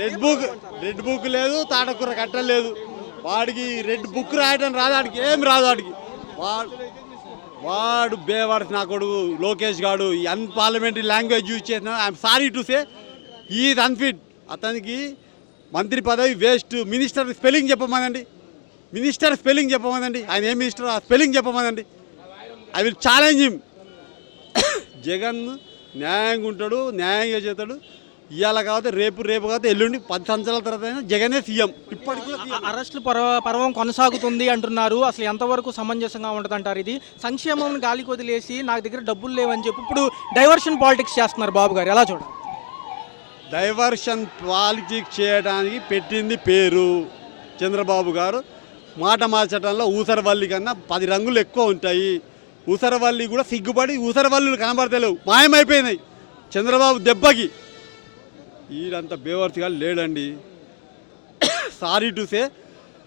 Red book లేదు, తాటకూర కట్ట లేదు. వాడికి రెడ్ బుక్ రాయడం రాదు, వాడికి ఏం రాదు. వాడు బేవర్స్ నా కొడుకు లోకేష్ గాడు అన్పార్లమెంటరీ లాంగ్వేజ్ యూజ్ చేసిన. I'm sorry to say is unfit. అతనికి మంత్రి పదవి వేస్ట్. మినిస్టర్ స్పెల్లింగ్ చెప్పమనండి, ఆయన ఏం మినిస్టర్ ఆ స్పెల్లింగ్ చెప్పమనండి. I will challenge him. Jagan న్యాయంగా ఉంటాడు, న్యాయంగా చేస్తాడు. ఇవాళ కాకపోతే రేపు కాకపోతే ఎల్లుండి 10 సంవత్సరాల తర్వాత జగనే సీఎం. ఇప్పటికీ అరెస్టులు పర్వం కొనసాగుతుంది అంటున్నారు. అసలు ఎంతవరకు సమంజసంగా ఉంటుంది అంటారు? ఇది సంక్షేమం గాలికి వదిలేసి నాకు దగ్గర డబ్బులు లేవని చెప్పి ఇప్పుడు డైవర్షన్ పాలిటిక్స్ చేస్తున్నారు బాబు గారు, ఎలా చూడండి? డైవర్షన్ పాలిటిక్స్ చేయడానికి పెట్టింది పేరు చంద్రబాబు గారు. మాట మార్చడంలో ఊసరవల్లి కన్నా 10 రంగులు ఎక్కువ ఉంటాయి. ఊసరవల్లి కూడా సిగ్గుపడి ఊసరవల్లులు కనబడతలేవు, మాయమైపోయినాయి చంద్రబాబు దెబ్బకి. ఈడంత బేవర్స్గా లేడండి. Sorry to say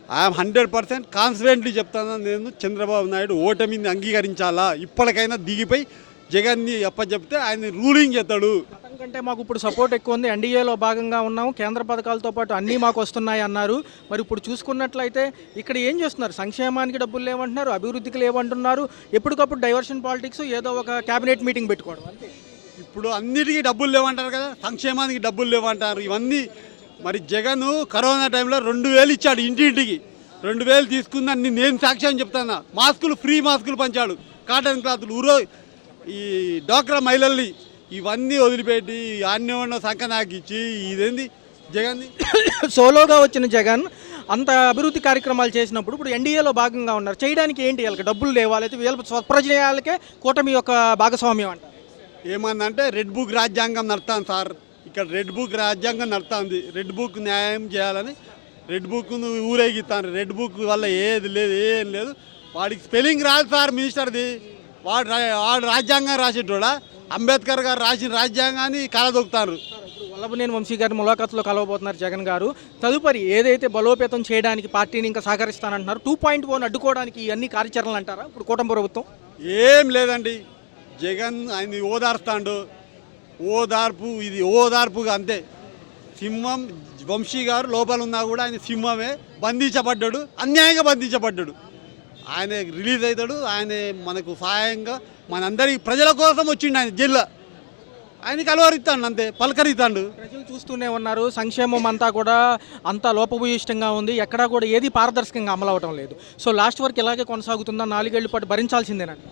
I'm 100% confidently చెప్తాను. నేను చంద్రబాబు నాయుడు ఓటమిని అంగీకరించాలా, ఇప్పటికైనా దిగిపోయి జగన్ని చెప్తే ఆయన రూలింగ్ చేస్తాడు. కంటే మాకు ఇప్పుడు సపోర్ట్ ఎక్కువ ఉంది, ఎన్డీఏలో భాగంగా ఉన్నాము, కేంద్ర పథకాలతో పాటు అన్నీ మాకు వస్తున్నాయి అన్నారు. మరి ఇప్పుడు చూసుకున్నట్లయితే ఇక్కడ ఏం చేస్తున్నారు? సంక్షేమానికి డబ్బులు లేవంటున్నారు, అభివృద్ధికి లేవంటున్నారు. ఎప్పటికప్పుడు డైవర్షన్ పాలిటిక్స్, ఏదో ఒక క్యాబినెట్ మీటింగ్ పెట్టుకోవడం. ఇప్పుడు అన్నిటికీ డబ్బులు లేవంటారు కదా, సంక్షేమానికి డబ్బులు లేవంటారు. ఇవన్నీ మరి జగన్ కరోనా టైంలో 2000 ఇచ్చాడు ఇంటింటికి. 2000 తీసుకుందని నేను సాక్ష్యం చెప్తాను. మాస్కులు ఫ్రీ మాస్కులు పంచాడు, కాటన్ క్లాతులు. ఈ డ్వాక్రా మహిళల్ని ఇవన్నీ వదిలిపెట్టి అన్యమన్న సంఖ నాకు ఇచ్చి ఇదేంది జగన్ సోలోగా వచ్చిన జగన్ అంత అభివృద్ధి కార్యక్రమాలు చేసినప్పుడు ఇప్పుడు ఎన్డీఏలో భాగంగా ఉన్నారు. చేయడానికి ఏంటి? వీళ్ళకి డబ్బులు లేవా, లేకపోతే వీళ్ళ స్వప్రజయాలకే కూటమి యొక్క భాగస్వామ్యం అంట. ఏమందంటే రెడ్ బుక్ రాజ్యాంగం నడుతాను సార్, ఇక్కడ రెడ్ బుక్ రాజ్యాంగం నడుతుంది. రెడ్ బుక్ న్యాయం చేయాలని రెడ్ బుక్ను ఊరేగిస్తాను. రెడ్ బుక్ వల్ల ఏది లేదు, ఏం లేదు. వాడికి స్పెల్లింగ్ రాదు సార్ మినిస్టర్ది. వాడు రాజ్యాంగం రాసేటోడా? అంబేద్కర్ గారు రాసిన రాజ్యాంగాన్ని కలదొక్కుతారు. వల్లభనేని వంశీ గారి ములాఖాతులో కలవబోతున్నారు జగన్ గారు. తదుపరి ఏదైతే బలోపేతం చేయడానికి పార్టీని ఇంకా సహకరిస్తానంటున్నారు, 2.0 అడ్డుకోవడానికి ఇవన్నీ కార్యాచరణలు అంటారా ఇప్పుడు కూటమి ప్రభుత్వం? ఏం లేదండి, జగన్ ఆయన ఓదార్స్తాడు. ఇది ఓదార్పుగా అంతే. సింహం వంశీ గారు లోపల ఉన్నా కూడా ఆయన సింహమే. బంధించబడ్డాడు, అన్యాయంగా బంధించబడ్డాడు. ఆయన రిలీజ్ అవుతాడు. ఆయన మనకు సహాయంగా మనందరికి ప్రజల కోసం వచ్చిండు. ఆయన జిల్లా ఆయన కలవరిస్తాడు, అంతే పలకరిస్తాడు. ప్రజలు చూస్తూనే ఉన్నారు, సంక్షేమం అంతా కూడా అంతా లోపభూయిష్టంగా ఉంది, ఎక్కడా కూడా ఏది పారదర్శకంగా అమలు అవటం లేదు. సో లాస్ట్ వరకు ఇలాగే కొనసాగుతుందా? 4 ఏళ్ల పాటు భరించాల్సిందేనండి.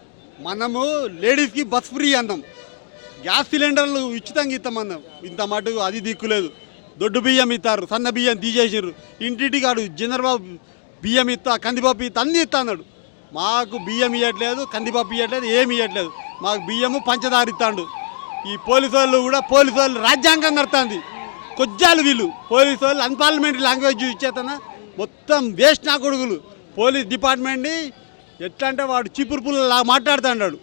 మనము లేడీస్కి బస్ ఫ్రీ అన్నాం, గ్యాస్ సిలిండర్లు ఉచితంగా ఇస్తామన్నాం. ఇంత మటుకు అది దిక్కులేదు. దొడ్డు బియ్యం ఇస్తారు, సన్న బియ్యం తీసేసారు. ఇంటింటికి కాడు చంద్రబాబు బియ్యం ఇస్తా, కందిపప్పు ఇస్తా, అన్నీ ఇస్తా అన్నాడు. మాకు బియ్యం ఇవ్వట్లేదు, కందిపప్పు ఇవ్వట్లేదు, ఏమి ఇవ్వట్లేదు. మాకు బియ్యము పంచదార ఇస్తాడు. ఈ పోలీసు వాళ్ళు రాజ్యాంగం నడుతుంది. కొజ్జాలు వీళ్ళు పోలీసు వాళ్ళు అన్పార్లమెంటరీ లాంగ్వేజ్ యూజ్ చేస్తానా మొత్తం వేస్ట్ నా కొడుకులు. పోలీస్ డిపార్ట్మెంట్ని ఎట్లా అంటే వాడు చీపురు పుల్లలా మాట్లాడుతున్నాడు.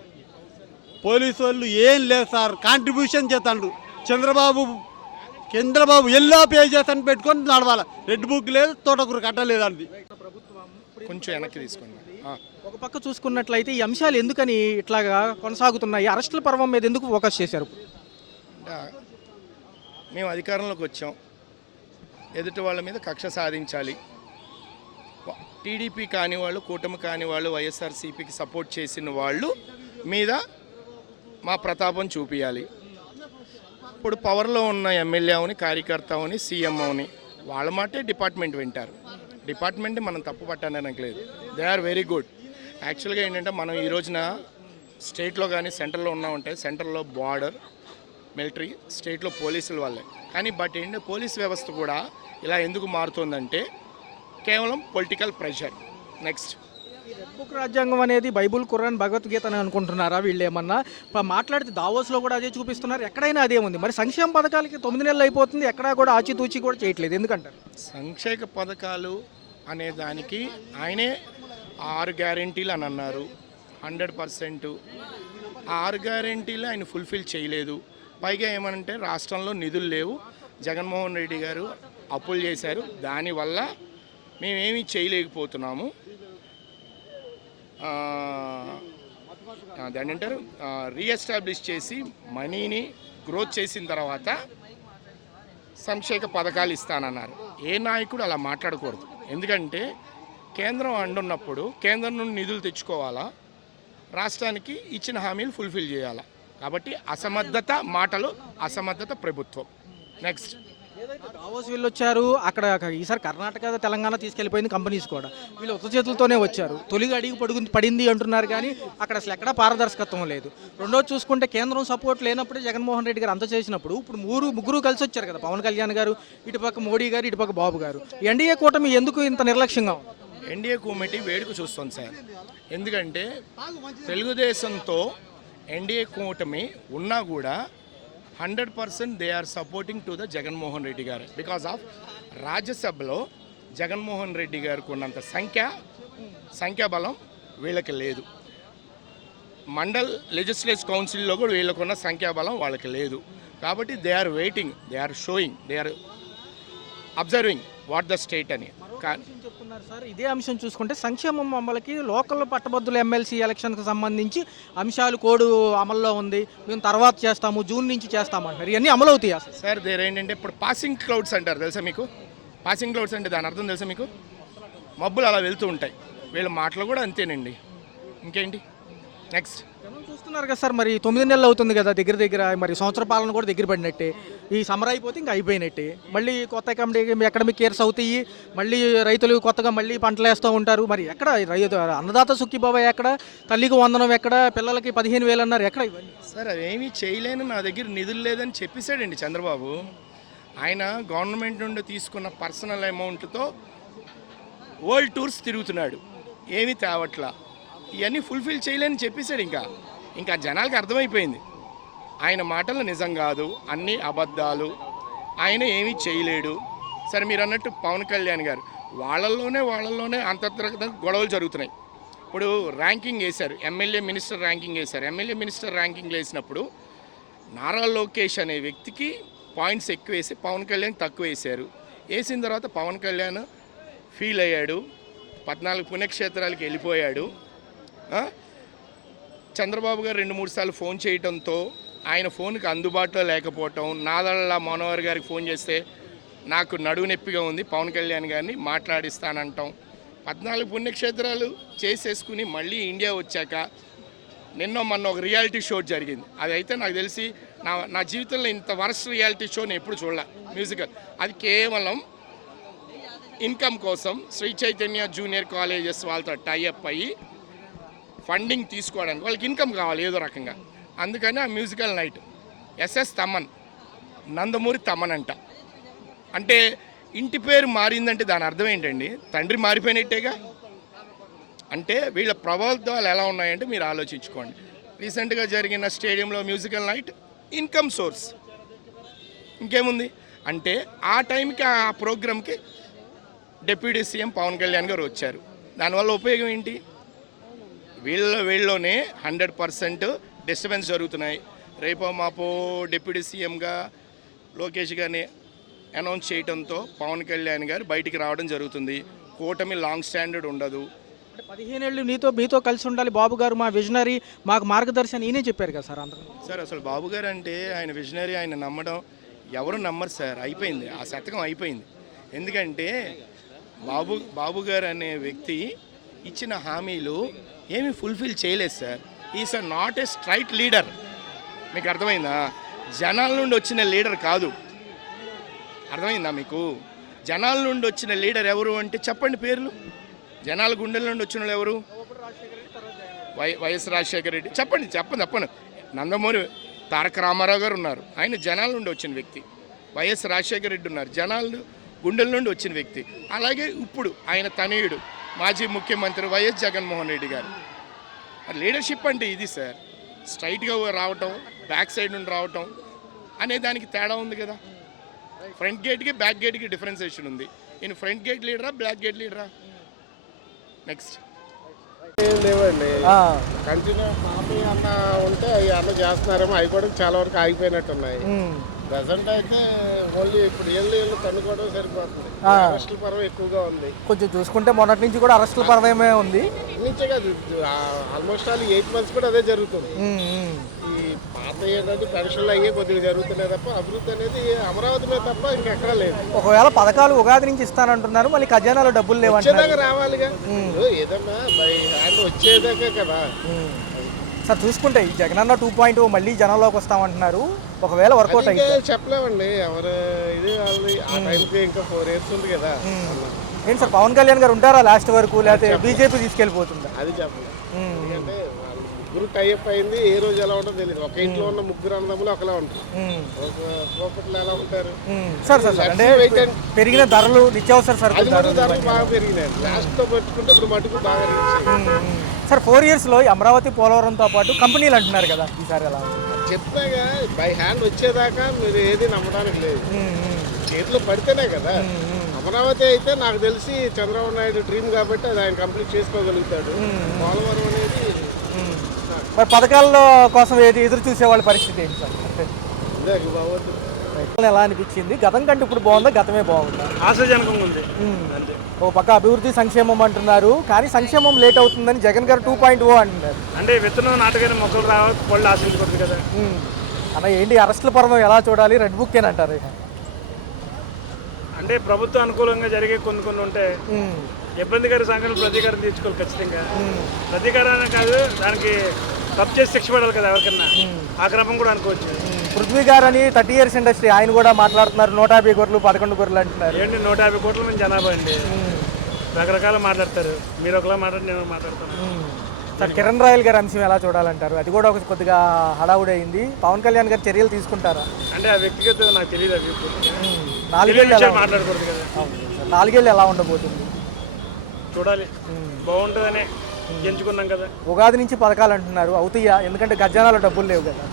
పోలీసు వాళ్ళు ఏం లేదు సార్, కాంట్రిబ్యూషన్ చేస్తాడు. చంద్రబాబు ఎల్లో పే చేస్తాను పెట్టుకొని నడవాలి. రెడ్ బుక్ లేదు, తోటకూర కట్టలేదు. అది కొంచెం వెనక్కి తీసుకోండి. ఒక పక్క చూసుకున్నట్లయితే ఈ అంశాలు ఎందుకని ఇట్లాగా కొనసాగుతున్నాయి? అరెస్టుల పర్వం మీద ఎందుకు ఫోకస్ చేశారు? మేము అధికారంలోకి వచ్చాం, ఎదుటి వాళ్ళ మీద కక్ష సాధించాలి. టీడీపీ కాని వాళ్ళు, కూటమి కాని వాళ్ళు, వైఎస్ఆర్సీపీకి సపోర్ట్ చేసిన వాళ్ళు మీద మా ప్రతాపం చూపించాలి. ఇప్పుడు పవర్లో ఉన్న ఎమ్మెల్యే అవని, కార్యకర్త అవని, సీఎం అవని వాళ్ళ మాటే డిపార్ట్మెంట్ వింటారు. డిపార్ట్మెంట్ మనం తప్పు పట్టడానికి లేదు, దే ఆర్ వెరీ గుడ్. యాక్చువల్గా ఏంటంటే మనం ఈ రోజున స్టేట్లో కానీ సెంట్రల్లో ఉన్నామంటే సెంట్రల్లో బార్డర్ మిలిటరీ, స్టేట్లో పోలీసుల వాళ్ళే. కానీ బట్ ఏంటంటే పోలీస్ వ్యవస్థ కూడా ఇలా ఎందుకు మారుతుందంటే కేవలం political pressure. Next red book రాజ్యాంగం అనేది బైబుల్, ఖురాన్, భగవద్గీత అని అనుకుంటున్నారా వీళ్ళు? ఏమన్నా మాట్లాడితే దావోస్లో కూడా అదే చూపిస్తున్నారు, ఎక్కడైనా అదే ఉంది. మరి సంక్షేమ పథకాలకి 9 నెలలు అయిపోతుంది, ఎక్కడా కూడా ఆచితూచి కూడా చేయట్లేదు, ఎందుకంటారు? సంక్షేమ పథకాలు అనే దానికి ఆయనే 6 గ్యారెంటీలు అని అన్నారు. 100% 6 గ్యారెంటీలు ఆయన ఫుల్ఫిల్ చేయలేదు. పైగా ఏమనంటే రాష్ట్రంలో నిధులు లేవు, జగన్మోహన్ రెడ్డి గారు అప్పులు చేశారు, దానివల్ల మేమేమీ చేయలేకపోతున్నాము. దాన్ని అంటారు రీఎస్టాబ్లిష్ చేసి మనీని గ్రోత్ చేసిన తర్వాత సంక్షేమ పథకాలు ఇస్తానన్నారు. ఏ నాయకుడు అలా మాట్లాడకూడదు. ఎందుకంటే కేంద్రం అండున్నప్పుడు కేంద్రం నుండి నిధులు తెచ్చుకోవాలా, రాష్ట్రానికి ఇచ్చిన హామీలు ఫుల్ఫిల్ చేయాలా. కాబట్టి అసమర్థత మాటలు, అసమర్థత ప్రభుత్వం. నెక్స్ట్ దావోస్ వీళ్ళు వచ్చారు అక్కడ, ఈసారి కర్ణాటక తెలంగాణ తీసుకెళ్ళిపోయింది కంపెనీస్ కూడా. వీళ్ళు ఉత్త చేతులతోనే వచ్చారు. తొలిగా అడిగి పడింది అంటున్నారు కానీ అక్కడ అసలు ఎక్కడా పారదర్శకత్వం లేదు. రెండోది చూసుకుంటే కేంద్రం సపోర్ట్ లేనప్పుడే జగన్మోహన్ రెడ్డి గారు అంత చేసినప్పుడు ఇప్పుడు ముగ్గురు కలిసి వచ్చారు కదా, పవన్ కళ్యాణ్ గారు, ఇటుపక్క మోడీ గారు, ఇటుపక్క బాబు గారు. ఎన్డీఏ కూటమి ఎందుకు ఇంత నిర్లక్ష్యంగా ఉంది? ఎన్డీఏ కమిటీ వేడుక చూస్తుంది సార్. ఎందుకంటే తెలుగుదేశంతో ఎన్డీఏ కూటమి ఉన్నా కూడా 100% they are supporting to the Jaganmohan Reddy గారు. బికాస్ ఆఫ్ రాజ్యసభలో జగన్మోహన్ రెడ్డి గారికి ఉన్నంత సంఖ్యాబలం వీళ్ళకి లేదు. మండల్ లెజిస్లేటివ్ కౌన్సిల్లో కూడా వీళ్ళకున్న సంఖ్యాబలం వాళ్ళకి లేదు. కాబట్టి they are waiting, they are showing, they are observing what the state అని. చెప్తున్నారు సార్. ఇదే అంశం చూసుకుంటే సంక్షేమం అమలుకి లోకల్ పట్టభద్రుల ఎమ్మెల్సీ ఎలక్షన్కి సంబంధించి అంశాలు కోడ్ అమల్లో ఉంది, మేము తర్వాత చేస్తాము, జూన్ నుంచి చేస్తామంటారు. ఇవన్నీ అమలు అవుతాయి అసలు? సార్ దేర్ ఏంటంటే ఇప్పుడు పాసింగ్ క్లౌడ్స్ అంటారు, తెలుసా మీకు? పాసింగ్ క్లౌడ్స్ అంటే దాని అర్థం తెలుసా మీకు? మబ్బులు అలా వెళ్తూ ఉంటాయి. వీళ్ళ మాటలు కూడా అంతేనండి. ఇంకేంటి నెక్స్ట్ చూస్తున్నారు కదా సార్, మరి 9 నెలలు అవుతుంది కదా దగ్గర, మరి సంవత్సర పాలన కూడా దగ్గర పడినట్టే. ఈ సమ్మర్ అయిపోతే ఇంకా అయిపోయినట్టే. మళ్ళీ కొత్త ఎకడమిక్ ఇయర్స్ అవుతాయి, మళ్ళీ రైతులు కొత్తగా మళ్ళీ పంటలు వేస్తూ ఉంటారు. మరి ఎక్కడ రైతు అన్నదాత సుఖీబాబా ఎక్కడ, తల్లికి వందనం ఎక్కడ, పిల్లలకి 15,000 అన్నారు ఎక్కడ ఇవన్నీ? సార్ అవేమీ చేయలేను, నా దగ్గర నిధులు లేదని చెప్పేశాడండి చంద్రబాబు. ఆయన గవర్నమెంట్ నుండి తీసుకున్న పర్సనల్ అమౌంట్తో వరల్డ్ టూర్స్ తిరుగుతున్నాడు, ఏమీ తేవట్లా. ఇవన్నీ ఫుల్ఫిల్ చేయలేని చెప్పేశాడు. ఇంకా జనాలకు అర్థమైపోయింది ఆయన మాటలు నిజం కాదు, అన్నీ అబద్ధాలు, ఆయన ఏమీ చేయలేడు. సరే మీరు అన్నట్టు పవన్ కళ్యాణ్ గారు వాళ్ళల్లోనే అంతర్గత గొడవలు జరుగుతున్నాయి. ఇప్పుడు ర్యాంకింగ్ వేశారు, ఎమ్మెల్యే మినిస్టర్ ర్యాంకింగ్ వేశారు. ఎమ్మెల్యే మినిస్టర్ ర్యాంకింగ్ వేసినప్పుడు నారా లోకేష్ అనే వ్యక్తికి పాయింట్స్ ఎక్కువ వేసి పవన్ కళ్యాణ్ తక్కువ వేశారు. వేసిన తర్వాత పవన్ కళ్యాణ్ ఫీల్ అయ్యాడు, 14 పుణ్యక్షేత్రాలకు వెళ్ళిపోయాడు. చంద్రబాబు గారు 2-3 సార్లు ఫోన్ చేయడంతో ఆయన ఫోన్కి అందుబాటులో లేకపోవటం, నాదళ్ళ మనోహర్ గారికి ఫోన్ చేస్తే నాకు నడువు నొప్పిగా ఉంది, పవన్ కళ్యాణ్ గారిని మాట్లాడిస్తానంటాం. 14 పుణ్యక్షేత్రాలు చేసేసుకుని మళ్ళీ ఇండియా వచ్చాక మొన్న ఒక రియాలిటీ షో జరిగింది. అది అయితే నాకు తెలిసి నా జీవితంలో ఇంత వరస్ట్ రియాలిటీ షో నేను ఎప్పుడు చూడలే, మ్యూజికల్. అది కేవలం ఇన్కమ్ కోసం శ్రీ చైతన్య జూనియర్ కాలేజెస్ వాళ్ళతో టైఅప్ అయ్యి ఫండింగ్ తీసుకోవడానికి వాళ్ళకి ఇన్కమ్ కావాలి ఏదో రకంగా. అందుకని ఆ musical night SS Thaman, Nandamuri Thaman అంటే ఇంటి పేరు మారిందంటే దాని అర్థం ఏంటండి? తండ్రి మారిపోయినట్టేగా. అంటే వీళ్ళ ప్రభుత్వాలు ఎలా ఉన్నాయంటే మీరు ఆలోచించుకోండి. రీసెంట్గా జరిగిన స్టేడియంలో మ్యూజికల్ నైట్ ఇన్కమ్ సోర్స్, ఇంకేముంది అంటే ఆ టైంకి ఆ ప్రోగ్రామ్కి డిప్యూటీ సీఎం పవన్ కళ్యాణ్ గారు వచ్చారు. దానివల్ల ఉపయోగం ఏంటి? వీళ్ళలోనే 100% డిస్టర్బెన్స్ జరుగుతున్నాయి. రేపో మాపో డిప్యూటీ సీఎంగా లోకేష్ గారిని అనౌన్స్ చేయడంతో పవన్ కళ్యాణ్ గారు బయటికి రావడం జరుగుతుంది. కూటమి లాంగ్ స్టాండర్డ్ ఉండదు. 15 ఏళ్ళు మీతో కలిసి ఉండాలి బాబు గారు, మా విజనరీ, మాకు మార్గదర్శనం ఈయనే చెప్పారు కదా సార్ అందరూ. సార్ అసలు బాబు గారు అంటే ఆయన విజనరీ, ఆయన నమ్మడం ఎవరు నమ్మరు సార్. అయిపోయింది, ఆ శతకం అయిపోయింది. ఎందుకంటే బాబు గారు అనే వ్యక్తి ఇచ్చిన హామీలు ఏమీ ఫుల్ఫిల్ చేయలేదు sir. Is not a straight leader. మీకు అర్థమైందా? జనాల నుండి వచ్చిన లీడర్ కాదు. అర్థమైందా మీకు? జనాల నుండి వచ్చిన లీడర్ ఎవరు అంటే చెప్పండి పేర్లు. జనాల గుండెల నుండి వచ్చిన వాళ్ళు ఎవరు? వైఎస్ రాజశేఖర రెడ్డి. చెప్పండి. నందమూరి తారక రామారావు గారు ఉన్నారు, ఆయన జనాల నుండి వచ్చిన వ్యక్తి. వైఎస్ రాజశేఖర రెడ్డి ఉన్నారు, జనాలు గుండెల నుండి వచ్చిన వ్యక్తి. అలాగే ఇప్పుడు ఆయన తనయుడు మాజీ ముఖ్యమంత్రి వైఎస్ జగన్మోహన్ రెడ్డి గారు. లీడర్షిప్ అంటే ఇది సార్. స్ట్రైట్గా రావటం, బ్యాక్ సైడ్ నుండి రావటం అనే దానికి తేడా ఉంది కదా. ఫ్రంట్ గేట్కి బ్యాక్ గేట్కి డిఫరెన్సియేషన్ ఉంది. ఈయన ఫ్రంట్ గేట్ లీడరా, బ్యాక్ గేట్ లీడరా? నెక్స్ట్ ఏం లేవండి, కంటిన్యూ హామీ అన్న ఉంటే అవి అన్న చేస్తున్నారేమో, అవి కూడా చాలా వరకు ఆగిపోయినట్టున్నాయి. ప్రజెంట్ అయితే ఓన్లీ ఇప్పుడు ఏళ్ళు కనుక్కోవడం సరిపోతుంది. అరెస్టుల పర్వం ఎక్కువగా ఉంది. కొంచెం చూసుకుంటే మొన్నటి నుంచి కూడా అరెస్టుల పర్వమే ఉంది. నుంచే కాదు, ఆల్మోస్ట్ ఆల్ 8 months కూడా అదే జరుగుతుంది. ఈ పాత మిగతా ఏంటంటే పెన్షన్లు అయ్యే కొద్దిగా జరుగుతున్నాయి తప్ప అభివృద్ధి అనేది అమరావతి మీద తప్ప ఇంకెక్కడా లేదు. ఒకవేళ పథకాలు ఉగాది నుంచి ఇస్తానంటున్నారు, మళ్ళీ ఖజానాలో డబ్బులు లేవంటున్నారు. వచ్చేదాకా రావాలిగా, ఏదన్నా బై హ్యాండ్ వచ్చేదాకా కదా. సార్ చూసుకుంటే ఈ జగనన్న 2.0 మళ్ళీ జనంలోకి వస్తామంటున్నారు, ఒకవేళ వర్కౌట్ అయితే చెప్పలేమండి ఎవరు ఇది వాళ్ళది. ఆ టైంకి ఇంకా 4 years ఉంది కదా. ఏంటి సార్ పవన్ కళ్యాణ్ గారు ఉంటారా లాస్ట్ వరకు, లేకపోతే బీజేపీ తీసుకెళ్ళిపోతుందా? అది చెప్పలేదు. ఎందుకంటే వాళ్ళు ముగ్గురు టైప్ అయింది, ఏ రోజు ఎలా ఉంటుందో తెలియదు. ఒక ఇంట్లో ఉన్న ముగ్గురు అన్నదమ్ములు ఒకలా ఉంటారు, ఒక కోపట్లో ఎలా ఉంటారు. సార్ సార్ అంటే పెరిగిన ధరలు, నిత్యావసర సరుకులు ధరలు బాగా పెరిగినాయి. లాస్ట్ తో పెట్టుకుంటే ఇప్పుడు మటుకు బాగా సార్ 4 yearsలో అమరావతి పోలవరంతో పాటు కంపెనీలు అంటున్నారు కదా, ఈసారి ఎలా చెప్తాగా బై హ్యాండ్ వచ్చేదాకా మీరు ఏది నమ్మడానికి లేదు. చేతిలో పడితేనే కదా. అమరావతి అయితే నాకు తెలిసి చంద్రబాబు నాయుడు డ్రీమ్ కాబట్టి అది ఆయన కంప్లీట్ చేసుకోగలుగుతాడు. పోలవరం అనేది మరి పథకాల కోసం ఏది ఎదురు చూసే వాళ్ళ పరిస్థితి ఏంటి సార్? ఎలా అనిపించింది? గతం కంటే ఇప్పుడు బాగుందా, గతమే బాగుందా? ఆశాజనకంగా ఉంది. ఓ పక్క అభివృద్ధి సంక్షేమం అంటున్నారు, కానీ సంక్షేమం లేట్ అవుతుందని జగన్ గారు 2.0 అంటున్నారు. అంటే విత్తనం నాటకైన మొక్కలు రావాలి, పళ్ళు ఆశించకూడదు కదా. అన్న ఏంటి అరెస్టుల పర్వం ఎలా చూడాలి? రెడ్ బుక్ ఏనంటారు? అంటే ప్రభుత్వ అనుకూలంగా జరిగే కొన్ని ఉంటే ఇబ్బందికర సంఘటనలు ప్రతీకారం తీర్చుకోవాలి ఖచ్చితంగా. ప్రతీకారాన్ని కాదు, దానికి తప్పు చేసి శిక్ష పడాలి కదా ఎవరికన్నా. ఆ క్రమం కూడా అనుకోవచ్చు. పృథ్వీ గారు అని 30 years ఇండస్ట్రీ ఆయన కూడా మాట్లాడుతున్నారు, 150 కోట్లు 11 కోట్లు అంటున్నారు. ఏంటి 150 కోట్ల మంది జనాభా అండి, రకరకాల మాట్లాడతారు. మీరు ఒకలా మాట్లాడి నేను మాట్లాడతాను. సార్ కిరణ్ రాయల్ గారి అంశం ఎలా చూడాలంటారు? అది కూడా ఒక కొద్దిగా హడావుడి అయింది. పవన్ కళ్యాణ్ గారు చర్యలు తీసుకుంటారా? అంటే ఆ వ్యక్తిగత నాకు తెలియదు. అవి 4 ఏళ్ళు మాట్లాడకూడదు కదా. 4 ఏళ్ళు ఎలా ఉండబోతుంది చూడాలి. బాగుంటుందనే ఎంచుకున్నాం కదా. ఉగాది నుంచి పథకాలు అంటున్నారు, అవుతాయా? ఎందుకంటే ఖజానాలో డబ్బులు లేవు కదా.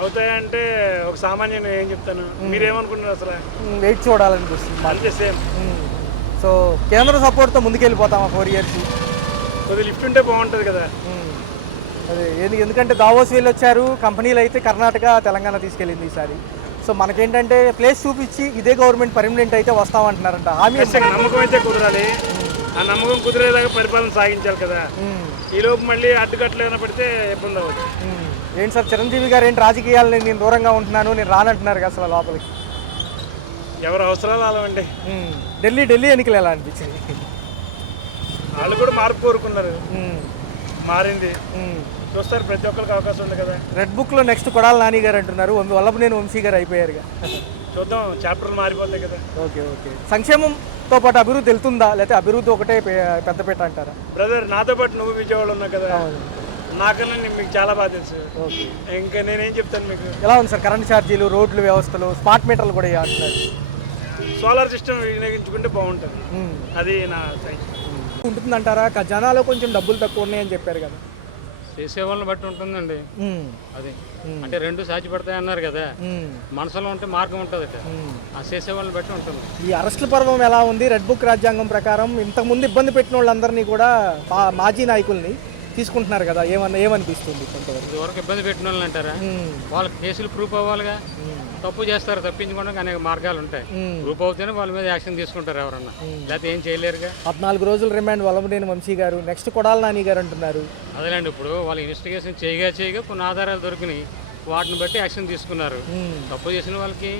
అవుతాయంటే ఒక సామాన్యుని ఏం చెప్తాను, మీరేమనుకుంటున్నారు అసలు? వెయిట్ చూడాలనిపిస్తుంది. అంతే సేమ్. సో కేంద్ర సపోర్ట్తో ముందుకెళ్ళిపోతామా 4 years? కొద్దిగా లిఫ్ట్ ఉంటే బాగుంటుంది కదా. అదే ఎందుకంటే దావోస్ వెళ్ళి వచ్చారు, కంపెనీలు అయితే కర్ణాటక తెలంగాణ తీసుకెళ్ళింది ఈసారి. సో మనకేంటంటే ప్లేస్ చూపించి ఇదే గవర్నమెంట్ పర్మనెంట్ అయితే వస్తామంటున్నారంట. హామీ నమ్మకం అయితే కుదరాలి. ఆ నమ్మకం కుదిరేదాకా పరిపాలన సాగించాలి కదా. ఈ లోపు మళ్ళీ అడ్డుకట్లు ఏమైనా పడితే ఇబ్బంది అవ్వచ్చు. ఏంటి సార్ చిరంజీవి గారు ఏంటి రాజకీయాలని నేను దూరంగా ఉంటున్నాను, నేను రానంటున్నారు కదా అసలు లోపలికి? ఎవరు అవసరాలు అలావండి. ఢిల్లీ ఎన్నికలు ఎలా అనిపించింది? వాళ్ళు కూడా మార్పు కోరుకున్నారు, మారింది. చూస్తారు, ప్రతి ఒక్కరికి అవకాశం ఉంది కదా. రెడ్ బుక్లో నెక్స్ట్ కొడాలి నాని గారు అంటున్నారు, వల్లభనేని వంశీ గారు అయిపోయారుగా. చూద్దాం, చాప్టర్లు మారిపోతాయి కదా. ఓకే సంక్షేమంతో పాటు అభివృద్ధి వెళ్తుందా, లేకపోతే అభివృద్ధి ఒకటే పెద్దపేట అంటారా? బ్రదర్, నాతో పాటు నువ్వు విజయవాడ ఉన్నావు కదా, నాకన్నా మీకు చాలా బాగా తెలుసు. ఇంకా నేనేం చెప్తాను మీకు. ఎలా ఉంది సార్ కరెంట్ ఛార్జీలు, రోడ్లు వ్యవస్థలు, స్మార్ట్ మీటర్లు కూడా అంటున్నారు? సోలార్ సిస్టమ్ వినియోగించుకుంటే బాగుంటుంది, అది నా సైన్స్. ఉంటుందంటారా? జనాలు కొంచెం డబ్బులు తక్కువ ఉన్నాయని చెప్పారు కదా. చేసేవాళ్ళని బట్టి ఉంటుందండి. అది అంటే 2 సాధ్య పడతాయి అన్నారు కదా, మనసులో ఉంటే మార్గం ఉంటుంది. ఆ చేసేవాళ్ళని బట్టి ఉంటుంది. ఈ అరెస్టుల పర్వం ఎలా ఉంది? రెడ్ బుక్ రాజ్యాంగం ప్రకారం ఇంతకుముందు ఇబ్బంది పెట్టిన వాళ్ళందరినీ కూడా మాజీ నాయకుల్ని తీసుకుంటున్నారు కదా, ఏమనిపిస్తుంది? కొంతవరకు ఇదివరకు ఇబ్బంది పెట్టిన వాళ్ళు అంటారా, వాళ్ళకి కేసులు ప్రూఫ్ అవ్వాలిగా. తప్పు చేస్తారు, తప్పించుకోవడానికి అనేక మార్గాలు ఉంటాయి. ప్రూఫ్ అవుతేనే వాళ్ళ మీద యాక్షన్ తీసుకుంటారు ఎవరన్నా, లేకపోతే ఏం చేయలేరుగా. 14 రోజులు రిమాండ్ వల్లభనేని వంశీ గారు, నెక్స్ట్ కొడాలి నాని గారు అంటున్నారు. అదేలేండి, ఇప్పుడు వాళ్ళు ఇన్వెస్టిగేషన్ చేయగా కొన్ని ఆధారాలు దొరికినాయి, వాటిని బట్టి యాక్షన్ తీసుకున్నారు. తప్పు చేసిన వాళ్ళకి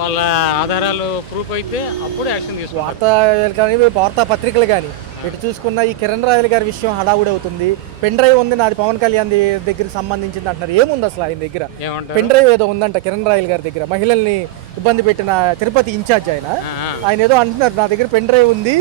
వాళ్ళ ఆధారాలు ప్రూఫ్ అయితే అప్పుడు యాక్షన్ తీసుకున్నారు. వార్తాపత్రికలు కానీ ఇటు చూసుకున్న ఈ కిరణ్ రాయల్ గారి విషయం హడావుడి అవుతుంది. పెన్ డ్రైవ్ ఉంది, నాది పవన్ కళ్యాణ్ దగ్గరికి సంబంధించింది అంటున్నారు. ఏముంది అసలు ఆయన దగ్గర? పెన్ డ్రైవ్ ఏదో ఉందంట కిరణ్ రాయల్ గారి దగ్గర, మహిళల్ని ఇబ్బంది పెట్టిన తిరుపతి ఇన్ఛార్జ్ ఆయన ఏదో అంటున్నారు, నా దగ్గర పెన్ డ్రైవ్ ఉంది,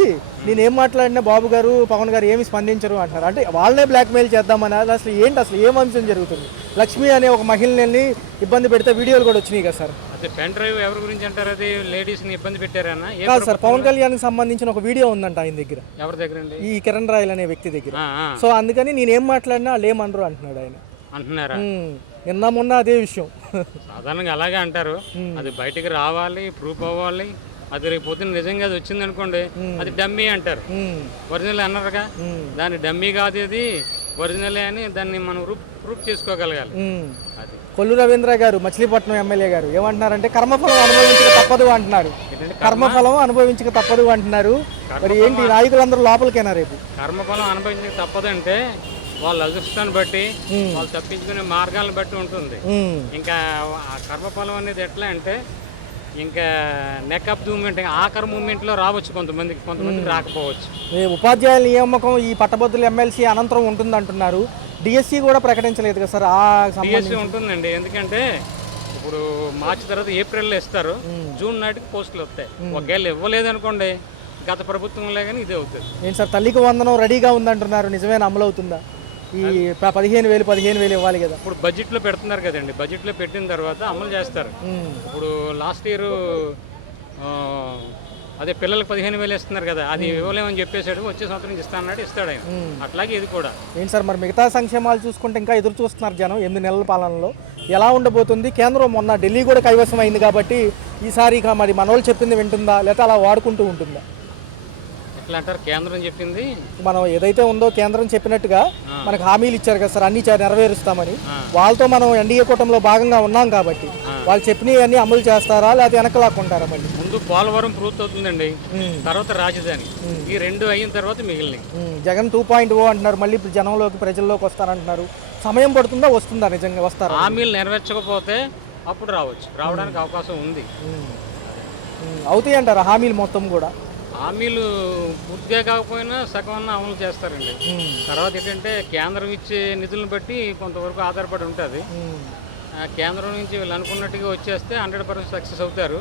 నేనేం మాట్లాడినా బాబు గారు పవన్ గారు ఏమి స్పందించరు అంటున్నారు. అంటే వాళ్ళనే బ్లాక్మెయిల్ చేద్దామని అసలు ఏంటి, అసలు ఏం అంశం జరుగుతుంది? లక్ష్మి అనే ఒక మహిళని ఇబ్బంది పెడితే వీడియోలు కూడా వచ్చినాయి కదా సార్. అదే పెన్ డ్రైవ్ ఎవరి గురించి అంటారు? అది లేడీస్ని ఇబ్బంది పెట్టారన్నా? కాదు సార్, పవన్ కళ్యాణ్కి సంబంధించిన ఒక వీడియో ఉందంట ఆయన దగ్గర. ఎవరి దగ్గర? ఈ కిరణ్ రాయల్ అనే వ్యక్తి దగ్గర. సో అందుకని నేనేం మాట్లాడినా వాళ్ళు ఏమనరు అంటున్నాడు ఆయన. అంటున్నారా? నిన్న మొన్న అదే విషయం. సాధారణంగా అలాగే అంటారు. అది బయటికి రావాలి, ప్రూఫ్ అవ్వాలి. అది రేపు పొద్దున్న నిజంగా అది వచ్చింది అనుకోండి, అది డమ్మీ అంటారు. ఒరిజినల్ అన్నారుగా, దాని డమ్మీ కాదు, ఇది ఒరిజినలే అని దాన్ని మనం ప్రూఫ్ చేసుకోగలగాలి. అది కొల్లు రవీంద్ర గారు, మచిలీపట్నం ఎమ్మెల్యే గారు ఏమంటున్నారంటే కర్మఫలం అనుభవించక తప్పదు అంటున్నారు. కర్మఫలం అనుభవించక తప్పదు అంటున్నారు. మరి ఏంటి నాయకులందరూ లోపలికైనా రేపు? కర్మఫలం అనుభవించక తప్పదంటే వాళ్ళ అదృష్టాన్ని బట్టి వాళ్ళు తప్పించుకునే మార్గాలను బట్టి ఉంటుంది. ఇంకా ఆ కర్మఫలం అనేది ఎట్లా అంటే ఇంకా నెక్ ఆఫ్ ది మూమెంట్, ఆఖరి మూమెంట్లో రావచ్చు కొంతమందికి రాకపోవచ్చు. ఈ ఉపాధ్యాయుల నియామకం ఈ పట్టభద్రుల ఎమ్మెల్సీ అనంతరం ఉంటుంది అంటున్నారు. డిఎస్సి కూడా ప్రకటించలేదు కదా సార్. డిఎస్సి ఉంటుందండి, ఎందుకంటే ఇప్పుడు మార్చి తర్వాత ఏప్రిల్లో ఇస్తారు, జూన్ నాటికి పోస్టులు వస్తాయి. ఒకవేళ ఇవ్వలేదు అనుకోండి, గత ప్రభుత్వంలో కానీ ఇదే అవుతుంది. ఏంటి సార్ తల్లికి వందనం రెడీగా ఉందంటున్నారు, నిజమేనా అమలు అవుతుందా? ఈ 15,000 ఇవ్వాలి కదా. ఇప్పుడు బడ్జెట్లో పెడుతున్నారు కదండి, బడ్జెట్లో పెట్టిన తర్వాత అమలు చేస్తారు. ఇప్పుడు లాస్ట్ ఇయర్ అదే పిల్లలకు 15,000 ఇస్తున్నారు కదా, అది ఇవ్వలేమని చెప్పేసాడు, వచ్చే సంవత్సరం ఇస్తానన్నాడు, ఇస్తాడు ఆయన. అట్లాగే ఇది కూడా. ఏంటి సార్ మరి మిగతా సంక్షేమాలు చూసుకుంటే ఇంకా ఎదురు చూస్తున్నారు జనం 8 నెలల పాలనలో ఎలా ఉండబోతుంది? కేంద్రం మొన్న ఢిల్లీ కూడా కైవసం అయింది కాబట్టి ఈసారి ఇక మరి మనోళ్ళు చెప్పింది వింటుందా లేకపోతే అలా వాడుకుంటూ ఉంటుందా? ఎట్లా అంటారు? కేంద్రం చెప్పింది మనం ఏదైతే ఉందో కేంద్రం చెప్పినట్టుగా మనకు హామీలు ఇచ్చారు కదా సార్, అన్ని నెరవేరుస్తామని. వాళ్ళతో మనం ఎన్డీఏ కూటమిలో భాగంగా ఉన్నాం కాబట్టి వాళ్ళు చెప్పినవి అన్ని అమలు చేస్తారా లేకపోతే వెనకలాక్కుంటారా? మళ్ళీ ముందు పోలవరం పూర్తి అవుతుందండి, తర్వాత రాజధాని, ఈ రెండు అయిన తర్వాత మిగిలినవి. జగన్ 2.0 అంటున్నారు, మళ్ళీ ఇప్పుడు జనంలోకి ప్రజల్లోకి వస్తారంటున్నారు. సమయం పడుతుందా, వస్తుందా? నిజంగా వస్తారా? హామీలు నెరవేర్చకపోతే అప్పుడు రావచ్చు, రావడానికి అవకాశం ఉంది. అవుతాయి అంటారా హామీలు మొత్తం కూడా? హామీలు పూర్తిగా కాకపోయినా సగం అమలు చేస్తారండి. తర్వాత ఏంటంటే కేంద్రం ఇచ్చే నిధులను బట్టి కొంతవరకు ఆధారపడి ఉంటుంది. కేంద్రం నుంచి వీళ్ళు అనుకున్నట్టుగా వచ్చేస్తే 100% సక్సెస్ అవుతారు,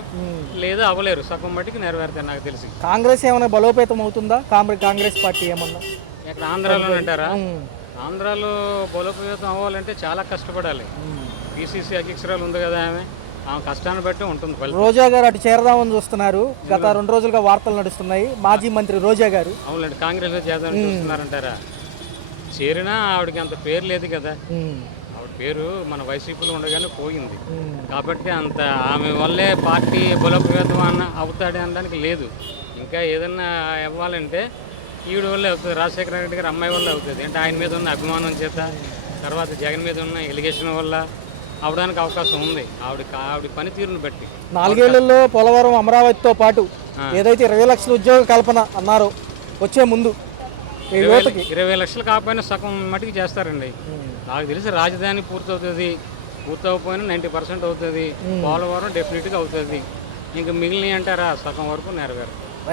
లేదా అవ్వలేరు, సగం మట్టికి నెరవేరుతారు నాకు తెలిసి. కాంగ్రెస్ ఏమైనా బలోపేతం అవుతుందా? కాంగ్రెస్ పార్టీ ఏమన్నా ఇక్కడ ఆంధ్రాలో అంటారా? ఆంధ్రాలో బలోపేతం అవ్వాలంటే చాలా కష్టపడాలి. పిసిసి అధ్యక్షురాలు ఉంది కదా, ఆమె కష్టాన్ని బట్టి ఉంటుంది. రోజా గారు అటు చేరదామని చూస్తున్నారు, గత 2 రోజులుగా వార్తలు నడుస్తున్నాయి. మాజీ మంత్రి రోజా గారు అవునండి కాంగ్రెస్లో చేద్దామని చూస్తున్నారంటారా? చేరినా ఆవిడకి అంత పేరు లేదు కదా, ఆవిడ పేరు మన వైసీపీలో ఉండగానే పోయింది కాబట్టి అంత ఆమె వల్లే పార్టీ బలోపేతం అవుతాడే అనడానికి లేదు. ఇంకా ఏదన్నా ఇవ్వాలంటే ఈవిడ వల్లే అవుతుంది, రాజశేఖర రెడ్డి గారి అమ్మాయి వల్ల అవుతుంది. అంటే ఆయన మీద ఉన్న అభిమానం చేత, తర్వాత జగన్ మీద ఉన్న ఎలిగేషన్ వల్ల అవడానికి అవకాశం ఉంది, ఆవిడ పనితీరును బట్టి. 4 ఏళ్లలో పోలవరం అమరావతితో పాటు ఏదైతే 20 లక్షల ఉద్యోగ కల్పన అన్నారో వచ్చే ముందు 20 లక్షలు కాకపోయినా సగం మటుకు చేస్తారండి. నాకు తెలిసి రాజధాని పూర్తవుతుంది, పూర్తవకపోయినా 90% అవుతుంది, పోలవరం డెఫినెట్గా అవుతుంది. ఇంకా మిగిలిన అంటారా సగం వరకు నెరవేరు.